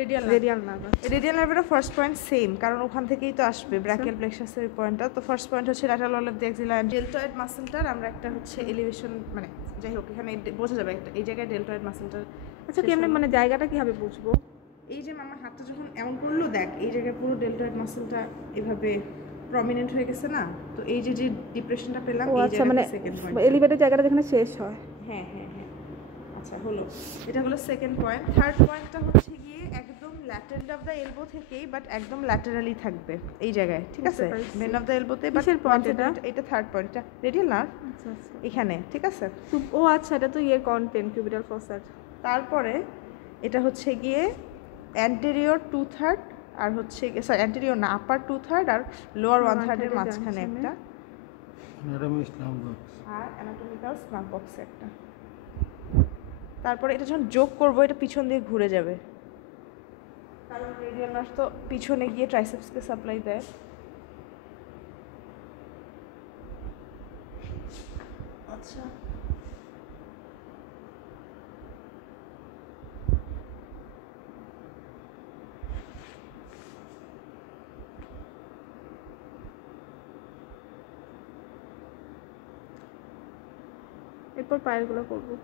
Radial nerves. Radial নার্ভেরও first point same, কারণ ওখান থেকেই তো আসবে ব্র্যাকিয়াল প্লেক্সাসের পয়েন্টটা। তো ফার্স্ট পয়েন্ট হচ্ছে lateral wall of the axilla deltoid মাসলটার আমরা একটা হচ্ছে এলিভেশন, মানে যাই হোক এখানে বোঝা যাবে একটা এই জায়গায় ডেল্টয়েড মাসলটা। আচ্ছা কেমনে মানে জায়গাটা কিভাবে বুঝবো? এই যে আমার হাতটা যখন এমন করলো, দেখ এই জায়গায় পুরো ডেল্টয়েড মাসলটা এভাবে প্রমিনেন্ট হয়ে গেছে না, তো এই যে যে ডিপ্রেশনটা পেলাম এই আচ্ছা মানে সেকেন্ড পয়েন্ট, এলিভেটেড জায়গাটা যেখানে শেষ হয়। হ্যাঁ হ্যাঁ হ্যাঁ, আচ্ছা হলো, এটা হলো সেকেন্ড পয়েন্ট। থার্ড পয়েন্টটা হচ্ছে গিয়ে একদম ল্যাটারাল অফ দ্য এলবো থেকেই, বাট একদম ল্যাটারালি থাকবে এই জায়গায়, ঠিক আছে, বেন অফ দ্য এলবোতে। কিসের পয়েন্ট এটা? এটা থার্ড পয়েন্টটা রেডিয়াল নার্ভ। আচ্ছা আচ্ছা এখানে, ঠিক আছে। ও আচ্ছা, এটা তো ইয়ের কন্টেন্ট কিউবিটাল ফসাড। তারপরে এটা হচ্ছে গিয়ে অ্যান্টেরিয়র 2/3 আর হচ্ছে সরি অ্যান্টেরিয়র না, আপার 2/3 আর লোয়ার 1/3 এর মাঝখানে একটা, আর অ্যানাটমিক্যাল স্নাপ বক্সে একটা। তারপরে এটা যখন যোগ করবো এটা পিছন দিয়ে ঘুরে যাবে, কারণ রেডিয়াল নার্ভ তো পিছনে গিয়ে ট্রাইসেপসকে সাপ্লাই দেয়। আচ্ছা এরপর পায়েরগুলো করবো।